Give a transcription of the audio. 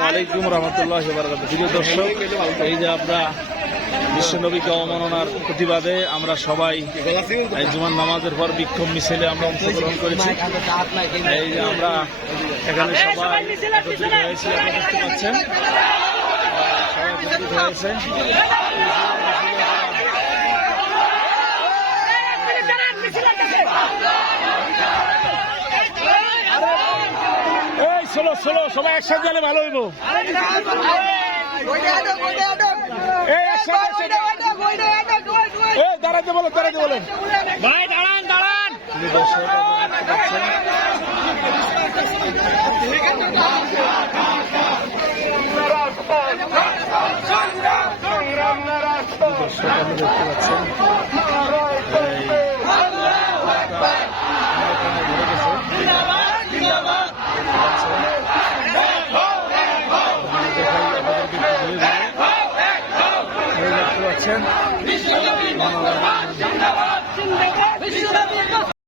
ওয়ালাইকুম রহমতুল্লাহ প্রিয় দর্শক, এই যে আমরা বিশ্বনবীকে অবমাননার প্রতিবাদে আমরা সবাই জুমান নামাজের পর বিক্ষোভ মিছিলে আমরা অংশগ্রহণ করেছি। এই যে আমরা এখানে সবাই হয়েছি, আপনারা দেখতে পাচ্ছেন। সবাই হয়েছে এই ষোলো ষোলো সবাই একসাথে গেলে ভালো হইব। দাঁড়াতে বলো দাঁড়াতে বলো। ভাই দাঁড়ান দাঁড়ান। اللي يجيء يديك، يديك،